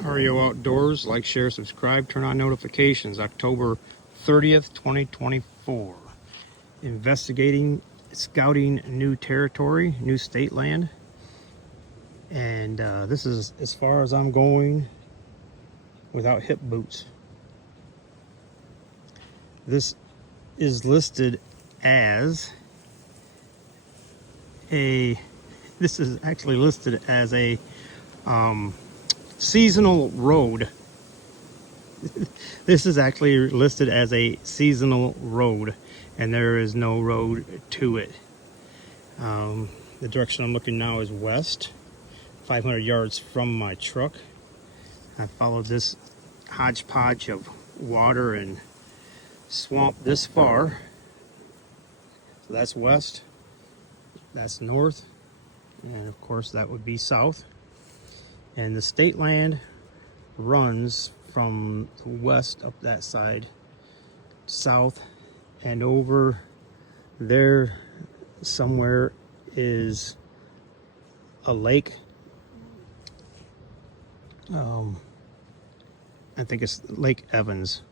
REO-Outdoors. Like, share, subscribe, turn on notifications. October 30th, 2024. Investigating, scouting new territory, new state land. And this is as far as I'm going without hip boots. This is listed as a, this is actually listed as a seasonal road. This is actually listed as a seasonal road, and there is no road to it. The direction I'm looking now is west, 500 yards from my truck. I followed this hodgepodge of water and swamp this far. So that's west, that's north, and of course that would be south. And the state land runs from the west up that side, south, and over there somewhere is a lake. I think it's Lake Evans.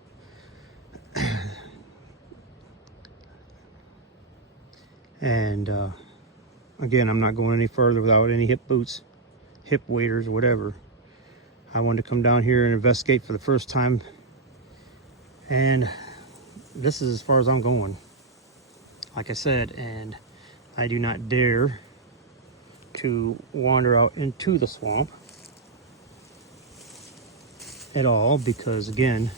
And again, I'm not going any further without any hip boots, hip waders, whatever. I wanted to come down here and investigate for the first time, and this is as far as I'm going, like I said. And I do not dare to wander out into the swamp at all, because again,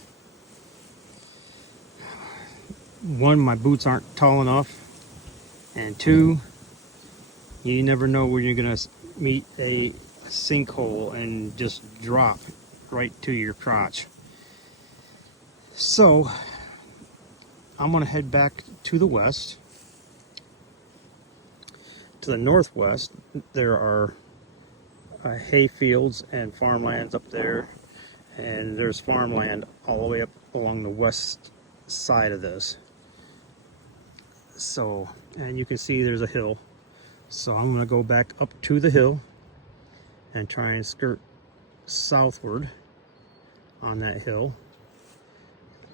one, my boots aren't tall enough, and two, you never know where you're gonna meet a sinkhole and just drop right to your crotch. So I'm gonna head back to the west. To the northwest, there are hay fields and farmlands up there, and there's farmland all the way up along the west side of this. So, and you can see there's a hill. So I'm going to go back up to the hill and try and skirt southward on that hill,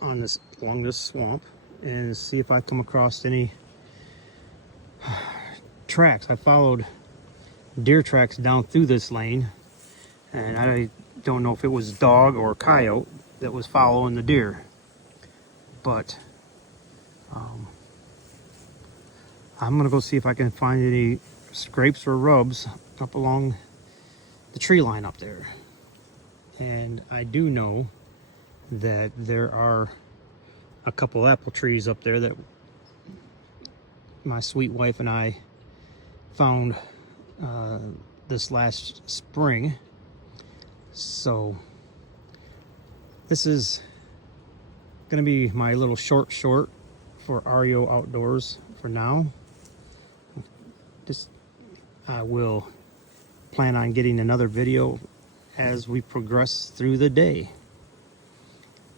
on this, along this swamp, and see if I come across any tracks. I followed deer tracks down through this lane, and I don't know if it was dog or coyote that was following the deer, but I'm gonna go see if I can find any scrapes or rubs up along the tree line up there. And I do know that there are a couple apple trees up there that my sweet wife and I found this last spring. So this is gonna be my little short for REO-Outdoors for now. I will plan on getting another video as we progress through the day.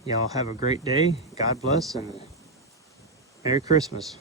Y'all have a great day. God bless, and Merry Christmas.